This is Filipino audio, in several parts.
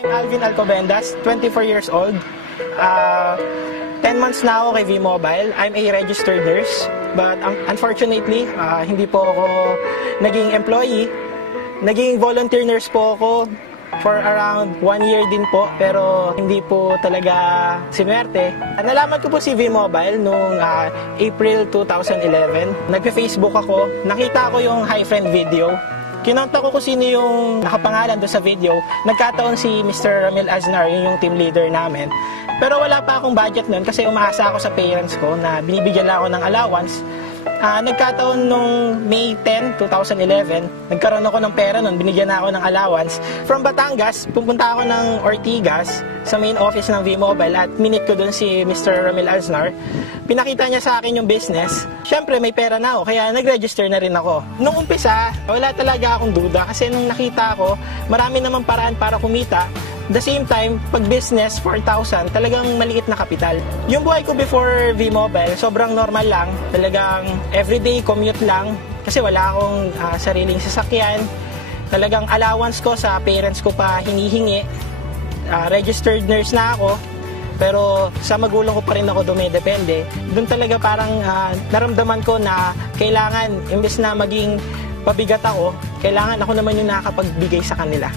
I'm Alvin Alcobendas, 24 years old. 10 months na ako kay V-Mobile. I'm a registered nurse. But unfortunately, hindi po ako naging employee. Naging volunteer nurse po ako for around 1 year din po. Pero hindi po talaga sinuwerte. Nalaman ko po si V-Mobile noong April 2011. Nagpe-Facebook ako. Nakita ko yung Hi Friend video. Kinontak ko kung sino yung nakapangalan doon sa video. Nagkataon si Mr. Ramil Aznar, yung team leader namin. Pero wala pa akong budget noon kasi umaasa ako sa parents ko na binibigyan lang ako ng allowance. Nagkataon nung May 10, 2011, nagkaroon ako ng pera noon, binigyan na ako ng allowance. From Batangas, pupunta ako ng Ortigas sa main office ng V-Mobile at minute ko doon si Mr. Ramil Aznar. Pinakita niya sa akin yung business. Siyempre, may pera na ako, kaya nag-register na rin ako. Nung umpisa, wala talaga akong duda kasi nung nakita ko, marami namang paraan para kumita. The same time, pag business, 4,000, talagang maliit na kapital. Yung buhay ko before V-Mobile, sobrang normal lang. Talagang everyday commute lang kasi wala akong sariling sasakyan. Talagang allowance ko sa parents ko pa hinihingi. Registered nurse na ako, pero sa magulang ko pa rin ako dumidepende. Doon talaga parang naramdaman ko na kailangan, imbes na maging pabigat ako, kailangan ako naman yung nakakapagbigay sa kanila.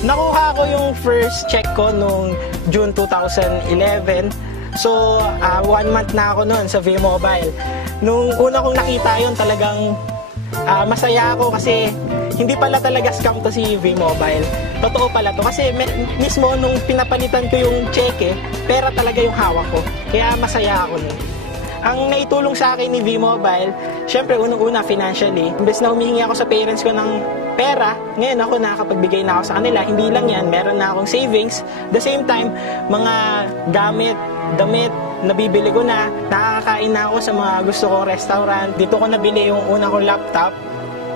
Nakuha ko yung first check ko noong June 2011. So, 1 month na ako noon sa V-Mobile. Nung una kong nakita yun, talagang masaya ako kasi hindi pala talaga scam to si V-Mobile. Totoo pala to kasi mismo nung pinapalitan ko yung cheque, pera talaga yung hawak ko. Kaya masaya ako nun. Ang naitulong sa akin ni V-Mobile, syempre unang-una financially. Imbes na humihingi ako sa parents ko ng pera, ngayon ako nakakapagbigay na ako sa kanila. Hindi lang yan, meron na akong savings. The same time, mga gamit, damit, nabibili ko na. Nakakakain na ako sa mga gusto kong restaurant. Dito ko nabili yung una kong laptop.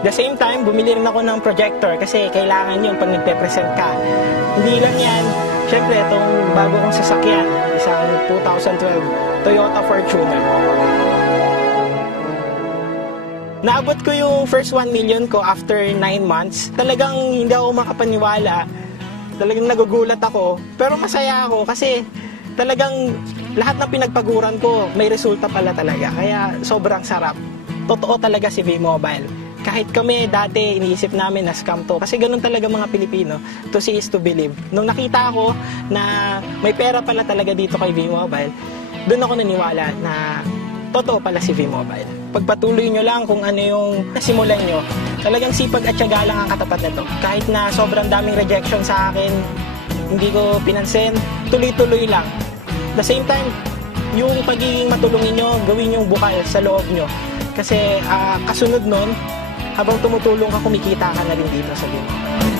The same time, bumili rin ako ng projector kasi kailangan yun pag nagpe-present ka. Hindi lang yan. Siyempre, itong bago kong sasakyan, isang 2012 Toyota Fortuner. Naabot ko yung first 1 million ko after 9 months. Talagang hindi ako makapaniwala. Talagang nagugulat ako. Pero masaya ako kasi talagang lahat ng pinagpaguran ko, may resulta pala talaga. Kaya sobrang sarap. Totoo talaga si V-Mobile. Kahit kami dati iniisip namin na scam to. Kasi ganun talaga mga Pilipino. To see is to believe. Nung nakita ko na may pera pala talaga dito kay V-Mobile, doon ako naniwala na totoo pala si V-Mobile. Pagpatuloy nyo lang kung ano yung nasimulan nyo. Talagang sipag at tiyaga lang ang katapat nito. Kahit na sobrang daming rejection sa akin, hindi ko pinansin, tuloy-tuloy lang. The same time, yung pagiging matulungin nyo, gawin yung bukal sa loob nyo. Kasi kasunod nun, habang tumutulong ka, kumikita ka na rin dito sa V-Mobile.